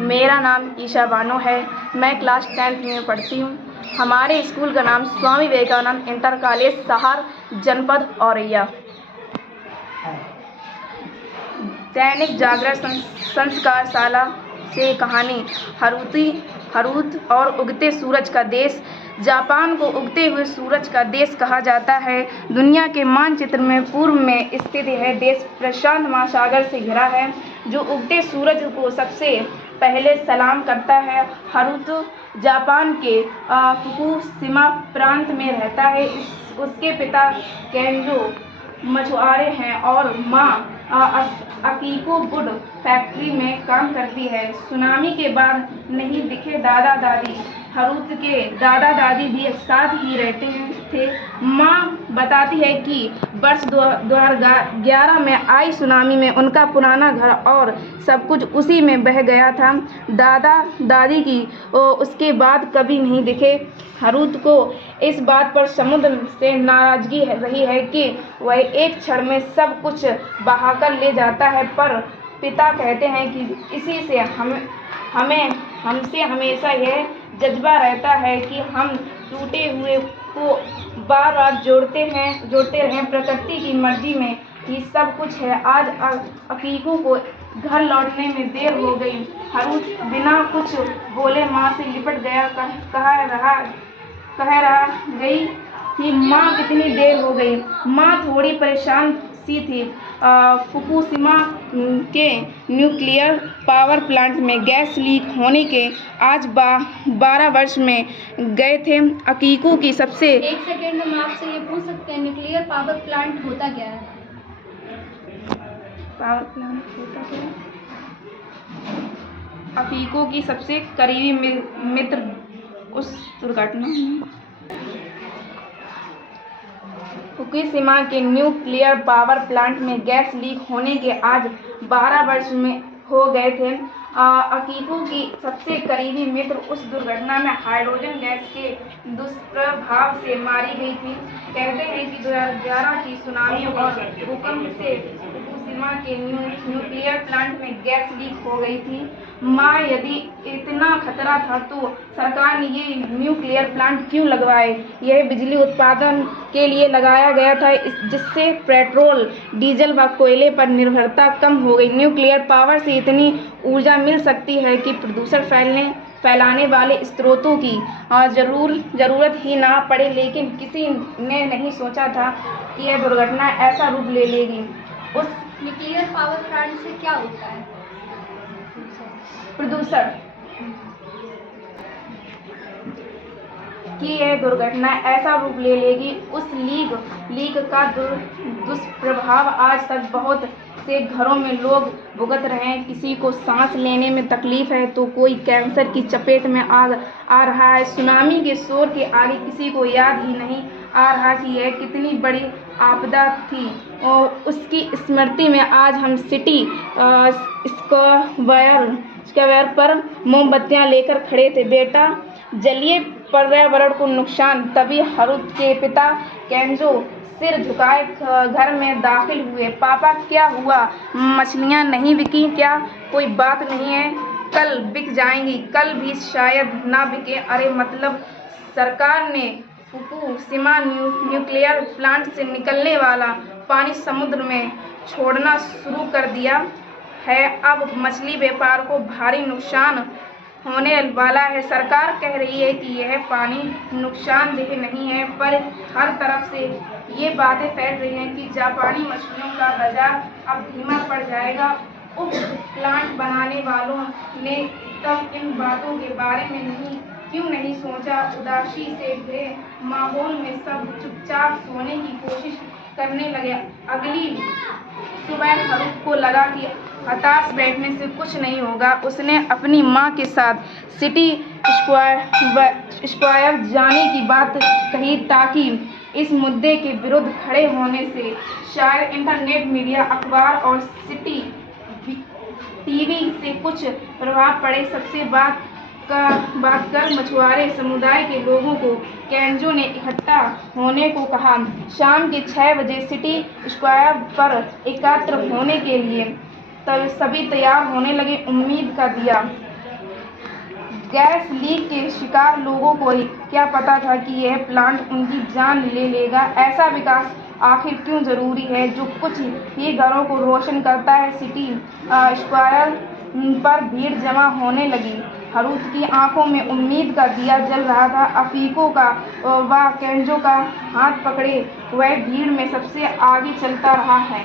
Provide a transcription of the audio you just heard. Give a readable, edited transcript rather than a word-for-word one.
मेरा नाम ईशा बानो है। मैं क्लास 10th में पढ़ती हूँ। हमारे स्कूल का नाम स्वामी विवेकानंद इंटर कॉलेज सहार, जनपद औरैया। दैनिक जागरण संस्कारशाला से कहानी हरूत और उगते सूरज का देश। जापान को उगते हुए सूरज का देश कहा जाता है। दुनिया के मानचित्र में पूर्व में स्थित यह देश प्रशांत महासागर से घिरा है, जो उगते सूरज को सबसे पहले सलाम करता है। हरूत जापान के फुकुशिमा प्रांत में रहता है। उसके पिता केंजो मछुआरे हैं और माँ अकीको वुड फैक्ट्री में काम करती है। सुनामी के बाद नहीं दिखे दादा दादी। हरूत के दादा दादी भी साथ ही रहते थे। माँ बताती है कि वर्ष 2011 में आई सुनामी में उनका पुराना घर और सब कुछ उसी में बह गया था। दादा दादी की उसके बाद कभी नहीं दिखे। हरूत को इस बात पर समुद्र से नाराजगी रही है कि वह एक क्षण में सब कुछ बहाकर ले जाता है, पर पिता कहते हैं कि इसी से हमसे हमेशा यह जज्बा रहता है कि हम टूटे हुए को बार बार जोड़ते रहें। प्रकृति की मर्जी में ही सब कुछ है। आज अकीको को घर लौटने में देर हो गई। हरूत बिना कुछ बोले माँ से लिपट गया। कह रहा गई कि माँ कितनी देर हो गई। माँ थोड़ी परेशान सी थी। फुकुशिमा के न्यूक्लियर पावर प्लांट में गैस लीक होने के आज 12 वर्ष में गए थे। अकीको की सबसे एक सेकेंड में आपसे ये पूछ सकते हैं, न्यूक्लियर पावर प्लांट होता क्या है? पावर प्लांट होता क्या है? अकीको की सबसे करीबी मित्र उस दुर्घटना में फुकुशिमा के न्यूक्लियर पावर प्लांट में गैस लीक होने के आज 12 वर्ष में हो गए थे। अकीको की सबसे करीबी मित्र उस दुर्घटना में हाइड्रोजन गैस के दुष्प्रभाव से मारी गई थी। कहते हैं कि 2011 की सुनामी और भूकंप से फुकुशिमा के न्यूक्लियर प्लांट में गैस लीक हो गई थी। माँ, यदि इतना खतरा था तो सरकार ने ये न्यूक्लियर प्लांट क्यों लगवाए? यह बिजली उत्पादन के लिए लगाया गया था, जिससे पेट्रोल, डीजल व कोयले पर निर्भरता कम हो गई। न्यूक्लियर पावर से इतनी ऊर्जा मिल सकती है कि प्रदूषण फैलाने वाले स्रोतों की जरूरत ही ना पड़े, लेकिन किसी ने नहीं सोचा था कि यह दुर्घटना ऐसा रूप ले लेगी। उस न्यूक्लियर पावर प्लांट से क्या होता है? प्रदूषण कि यह दुर्घटना ऐसा रूप ले लेगी। उस लीक का दुष्प्रभाव आज तक बहुत से घरों में लोग भुगत रहे हैं। किसी को सांस लेने में तकलीफ है तो कोई कैंसर की चपेट में आ रहा है। सुनामी के शोर के आगे किसी को याद ही नहीं आ रहा कि यह कितनी बड़ी आपदा थी। और उसकी स्मृति में आज हम सिटी स्क्वायर पर मोमबत्तियां लेकर खड़े थे। बेटा, जलिए पर्यावरण को नुकसान। तभी हरूत के पिता केंजो सिर झुकाए घर में दाखिल हुए। पापा, क्या हुआ? मछलियाँ नहीं बिकी क्या? कोई बात नहीं है, कल बिक जाएंगी। कल भी शायद ना बिके। अरे मतलब सरकार ने फुकुशिमा न्यूक्लियर प्लांट से निकलने वाला पानी समुद्र में छोड़ना शुरू कर दिया है। अब मछली व्यापार को भारी नुकसान होने वाला है। सरकार कह रही है कि यह पानी नुकसानदेह नहीं है, पर हर तरफ से ये बातें फैल रही हैं कि जापानी मछलियों का बाजार अब धीमा पड़ जाएगा। प्लांट बनाने वालों ने तब इन बातों के बारे में क्यों नहीं सोचा? उदासी से घिरे माहौल में सब चुपचाप सोने की कोशिश करने लगे। अगली सुबह हरूत को लगा कि हताश बैठने से कुछ नहीं होगा। उसने अपनी माँ के साथ सिटी स्क्वायर जाने की बात कही, ताकि इस मुद्दे के विरुद्ध खड़े होने से शायद इंटरनेट, मीडिया, अखबार और सिटी टीवी से कुछ प्रभाव पड़े। सबसे बात कर मछुआरे समुदाय के लोगों को केंजो ने इकट्ठा होने को कहा। शाम के 6 बजे सिटी स्क्वायर पर एकत्र होने के लिए तब सभी तैयार होने लगे। उम्मीद का दिया गैस लीक के शिकार लोगों को ही क्या पता था कि यह प्लांट उनकी जान ले लेगा। ऐसा विकास आखिर क्यों ज़रूरी है जो कुछ ही घरों को रोशन करता है। सिटी स्क्वायर पर भीड़ जमा होने लगी। हरूथ की आंखों में उम्मीद का दिया जल रहा था। अफीकों का व केंजो का हाथ पकड़े वह भीड़ में सबसे आगे चलता रहा है।